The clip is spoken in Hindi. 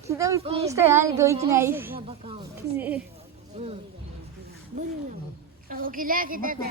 Kita pista yani do ikinai.